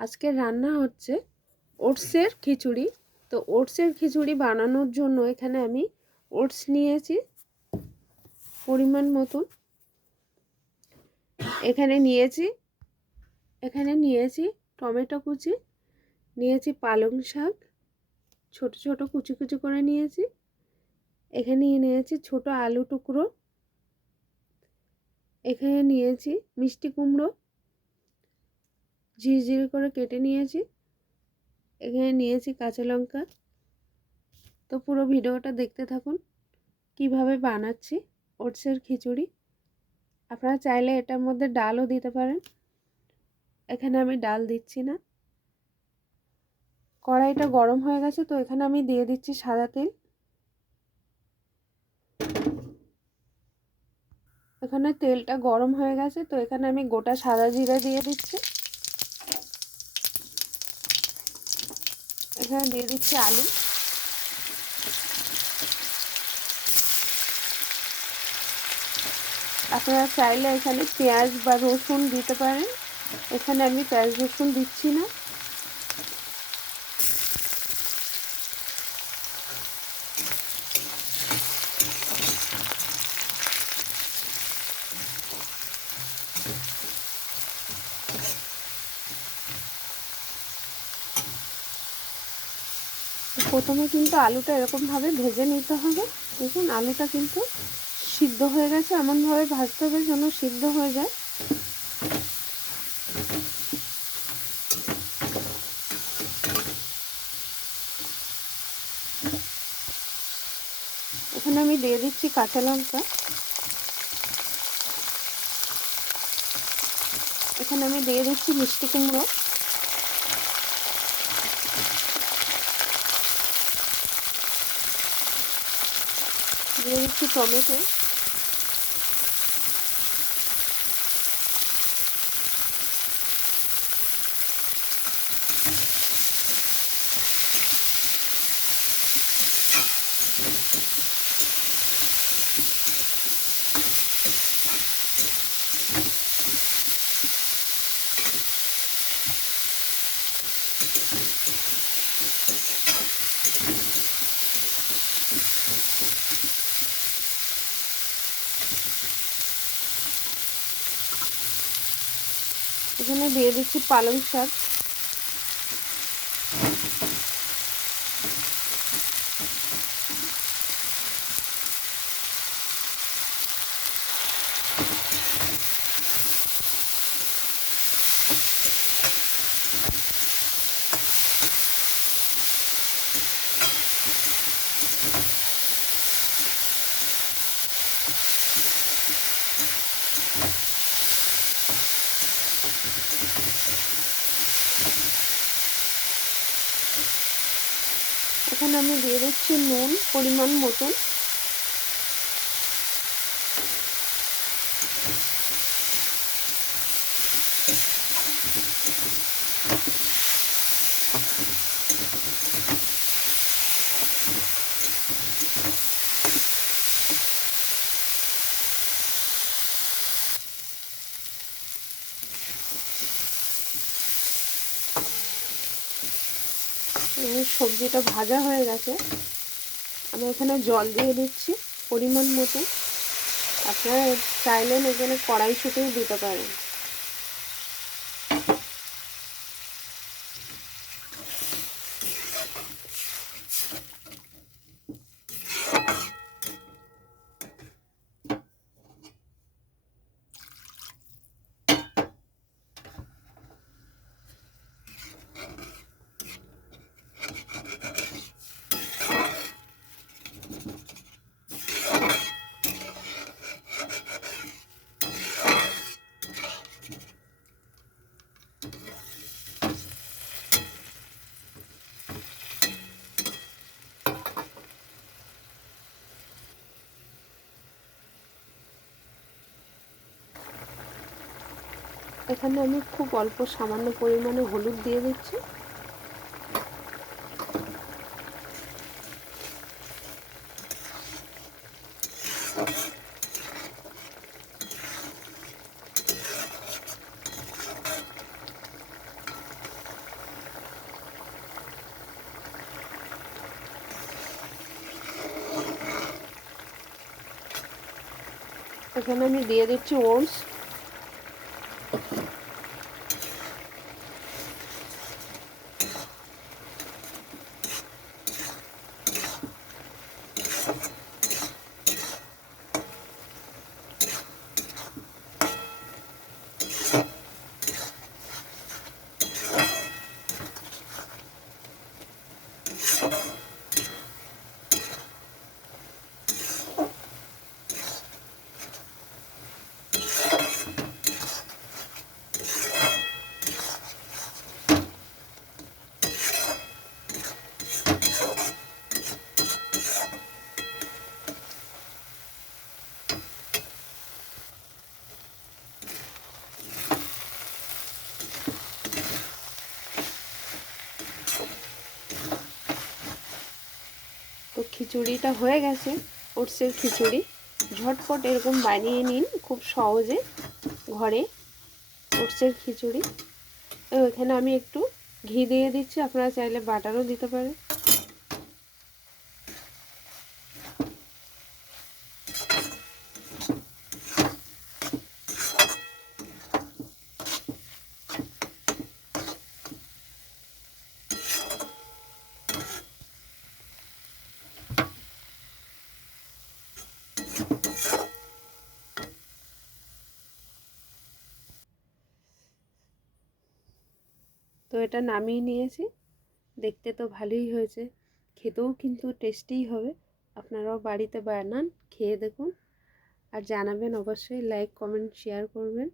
আজকে রান্না হচ্ছে ওটসের খিচুড়ি। তো ওটসের খিচুড়ি বানানোর জন্য এখানে আমি ওটস নিয়েছি পরিমাণ মতন। এখানে নিয়েছি এখানে নিয়েছি টমেটো কুচি, নিয়েছি পালং শাক, ছোট ছোট কুচি কুচি করে নিয়েছি। এখানে নিয়েছি ছোট আলু টুকরো, এখানে নিয়েছি মিষ্টি কুমড়ো ঝিরঝিরি করে কেটে নিয়েছি। এখানে নিয়েছি কাঁচা লঙ্কা। তো পুরো ভিডিওটা দেখতে থাকুন, কীভাবে বানাচ্ছি ওটসের খিচুড়ি। আপনারা চাইলে এটার মধ্যে ডালও দিতে পারেন। এখানে আমি ডাল দিচ্ছি না। কড়াইটা গরম হয়ে গেছে, তো এখানে আমি দিয়ে দিচ্ছি সাদা তেল। এখানে তেলটা গরম হয়ে গেছে, তো এখানে আমি গোটা সাদা জিরে দিয়ে দিচ্ছি। এখানে দিয়ে দিচ্ছি আলু। আপনারা চাইলে এখানে পেঁয়াজ বা রসুন দিতে পারেন। এখানে আমি পেঁয়াজ রসুন দিচ্ছি না। প্রথমে কিন্তু আলুটা এরকমভাবে ভেজে নিতে হবে। দেখুন, আলুটা কিন্তু সিদ্ধ হয়ে গেছে। এমনভাবে ভাজতে হবে যেন সিদ্ধ হয়ে যায়। এখানে আমি দিয়ে দিচ্ছি কাঁচা লঙ্কা। এখানে আমি দিয়ে দিচ্ছি মিষ্টি কুমড়ো। দিয়ে দিচ্ছি টমেটো এখানে দিয়ে দিচ্ছি পালং শাক। এখানে আমি দিয়ে দিচ্ছি নুন পরিমাণ মতন। সবজিটা ভাজা হয়ে গেছে। আমি এখানে জল দিয়ে দিচ্ছি পরিমাণ মতো। আপনারা চাইলেন এখানে কড়াইশুটিও দিতে পারেন। এখানে আমি খুব অল্প সামান্য পরিমাণে হলুদ দিয়ে দিচ্ছি। এখানে আমি দিয়ে দিচ্ছি ওটস। Thank you. খিচুড়িটা হয়ে গেছে, ওটসের খিচুড়ি। ঝটপট এরকম বানিয়ে নিন খুব সহজে ঘরে ওটসের খিচুড়ি। এখানে আমি একটু ঘি দিয়ে দিচ্ছি, আপনারা চাইলে বাটারও দিতে পারেন। তো এটা নামিয়ে নিয়েছি। দেখতে তো ভালোই হয়েছে। খেতেও কিন্তু টেস্টিই হবে। আপনারাও বাড়িতে বানান, খেয়ে দেখুন। আর জানাবেন অবশ্যই লাইক কমেন্ট শেয়ার করবেন।